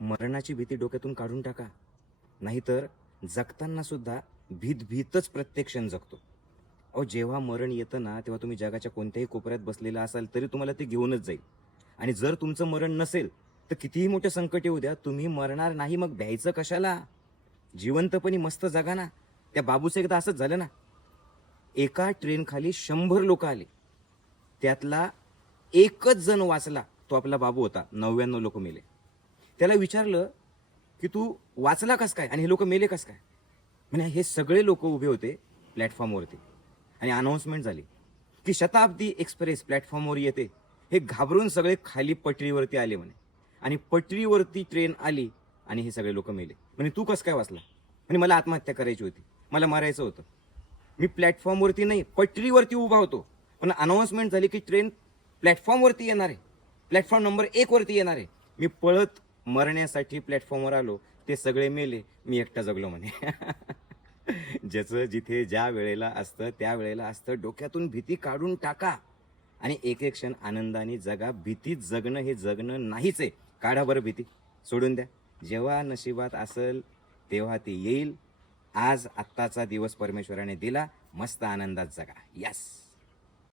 मरणाची भीती डोक्यातून काढून टाका. नाहीतर जगताना सुद्धा भीत भीतच प्रत्येक क्षण जगतो. अहो जेव्हा मरण येतं ना तेव्हा तुम्ही जगाच्या कोणत्याही कोपऱ्यात बसलेला असाल तरी तुम्हाला ते घेऊनच जाईल. आणि जर तुमचं मरण नसेल तर कितीही मोठे संकट येऊ द्या तुम्ही मरणार नाही मग भ्यायचं कशाला? जिवंतपणी मस्त जगा ना. त्या बाबूचं एकदा असंच झालं ना. एका ट्रेनखाली शंभर लोक आले. त्यातला एकच जण वाचला तो आपला बाबू होता. नव्याण्णव लोक मेले. त्याला विचारलं की तू वाचला कस काय? आणि हे लोक मेले कस काय? म्हणजे हे सगळे लोक उभे होते प्लॅटफॉर्मवरती आणि अनाऊन्समेंट झाली की शताब्दी एक्सप्रेस प्लॅटफॉर्मवर येते. हे घाबरून सगळे खाली पटरीवरती आले म्हणे. आणि पटरीवरती ट्रेन आली आणि हे सगळे लोक मेले. म्हणजे तू कसं काय वाचला? म्हणजे मला आत्महत्या करायची होती. मला मारायचं होतं. मी प्लॅटफॉर्मवरती नाही पटरीवरती उभा होतो. पण अनाऊन्समेंट झाली की ट्रेन प्लॅटफॉर्मवरती येणार आहे. प्लॅटफॉर्म नंबर एकवरती येणार आहे. मी पळत मरण्यासाठी प्लॅटफॉर्मवर आलो ते सगळे मेले मी एकटा जगलो म्हणे. ज्याचं जिथे ज्या वेळेला असतं त्या वेळेला असतं डोक्यातून भीती काढून टाका. आणि एक एक क्षण आनंदाने जगा. भीतीत जगणं हे जगणं नाहीच आहे. काढा बरं भीती. सोडून द्या. जेव्हा नशिबात असेल तेव्हा ते येईल. आज आत्ताचा दिवस परमेश्वराने दिला. मस्त आनंदात जगा. यस